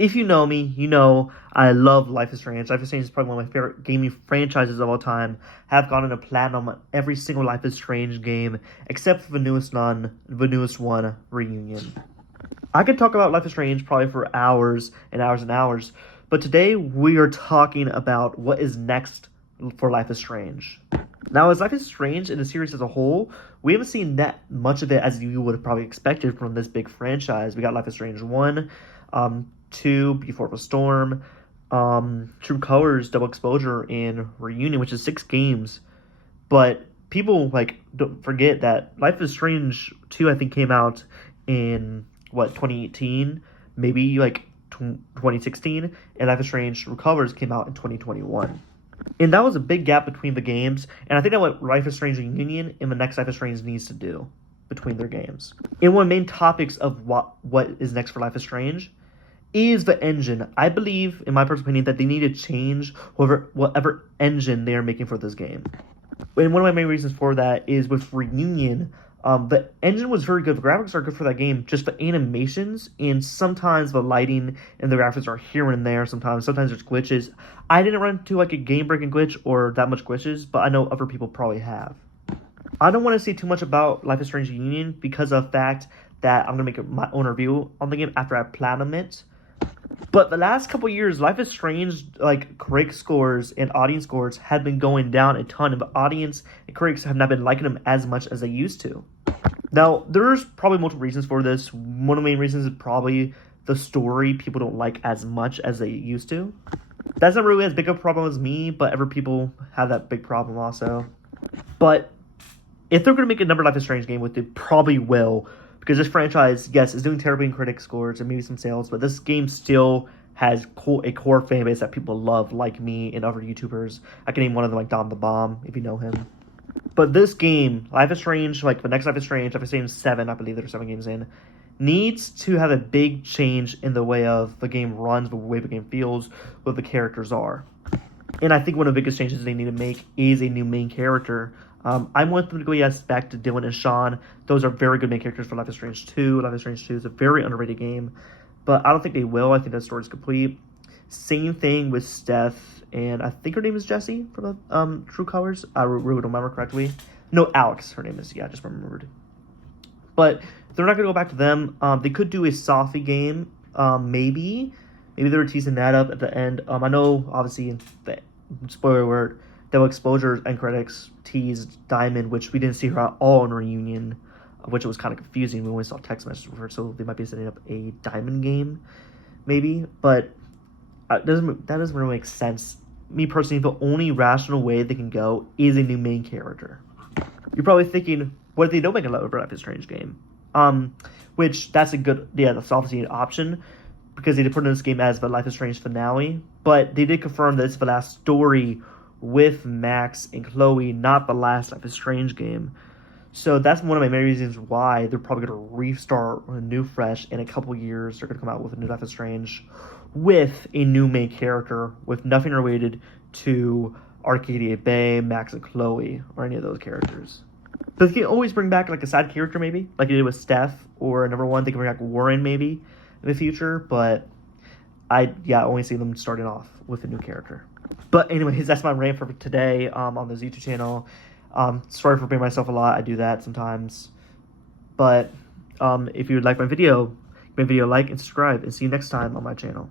If you know me, you know I love Life is Strange. Life is Strange is probably one of my favorite gaming franchises of all time. Have gone into platinum on every single Life is Strange game, except for the newest one, Reunion. I could talk about Life is Strange probably for hours and hours and hours, but today we are talking about what is next for Life is Strange. Now, as Life is Strange in the series as a whole, we haven't seen that much of it as you would have probably expected from this big franchise. We got Life is Strange 1, 2, Before the Storm, True Colors, Double Exposure, and Reunion, which is 6 games. But people, don't forget that Life is Strange 2, I think, came out in, 2018? Maybe, 2016? And Life is Strange Recovers came out in 2021. And that was a big gap between the games, and I think that what Life is Strange Reunion and the next Life is Strange needs to do between their games. And one of the main topics of what is next for Life is Strange is the engine. I believe, in my personal opinion, that they need to change whatever engine they are making for this game. And one of my main reasons for that is with Reunion, the engine was very good. The graphics are good for that game. Just the animations and sometimes the lighting and the graphics are here and there. Sometimes there's glitches. I didn't run into a game-breaking glitch or that much glitches, but I know other people probably have. I don't want to say too much about Life is Strange Reunion because of the fact that I'm going to make my own review on the game after I platinum it. But the last couple years, Life is Strange, critic scores and audience scores have been going down a ton, and the audience and critics have not been liking them as much as they used to. Now, there's probably multiple reasons for this. One of the main reasons is probably the story people don't like as much as they used to. That's not really as big of a problem as me, but other people have that big problem also. But if they're going to make another Life is Strange game, which they probably will, because this franchise, yes, is doing terribly in critic scores and maybe some sales, but this game still has a core fan base that people love, like me and other YouTubers. I can name one of them, like Don the Bomb, if you know him. But this game, Life is Strange, the next Life is Strange 7, I believe there are 7 games in, needs to have a big change in the way of the game runs, the way the game feels, what the characters are. And I think one of the biggest changes they need to make is a new main character. I want them to go, back to Dylan and Sean. Those are very good main characters for Life is Strange 2. Life is Strange 2 is a very underrated game. But I don't think they will. I think that story's complete. Same thing with Steph, and I think her name is Jessie from True Colors. I really don't remember correctly. No, Alex, her name is. Yeah, I just remembered. But they're not going to go back to them. They could do a Sophie game, maybe. Maybe they were teasing that up at the end. I know, obviously, spoiler alert, Double Exposure and critics teased Diamond, which we didn't see her at all in Reunion, which was kind of confusing. We only saw text messages of her, so they might be setting up a Diamond game, maybe. But that doesn't really make sense. Me personally, the only rational way they can go is a new main character. You're probably thinking, what if they don't make a Life is Strange game? Which that's a good, that's obviously an option because they did put in this game as the Life is Strange finale, but they did confirm that it's the last story with Max and Chloe, not the last Life is Strange game. So that's one of my main reasons why they're probably going to restart a new fresh in a couple years. They're going to come out with a new Life is Strange with a new main character with nothing related to Arcadia Bay, Max and Chloe, or any of those characters. But they can always bring back a side character maybe, like they did with Steph, or number one, they can bring back Warren maybe in the future, but I only see them starting off with a new character. But anyways, that's my rant for today on this YouTube channel. Sorry for being myself a lot. I do that sometimes. But if you would like my video, give me a video, like, and subscribe. And see you next time on my channel.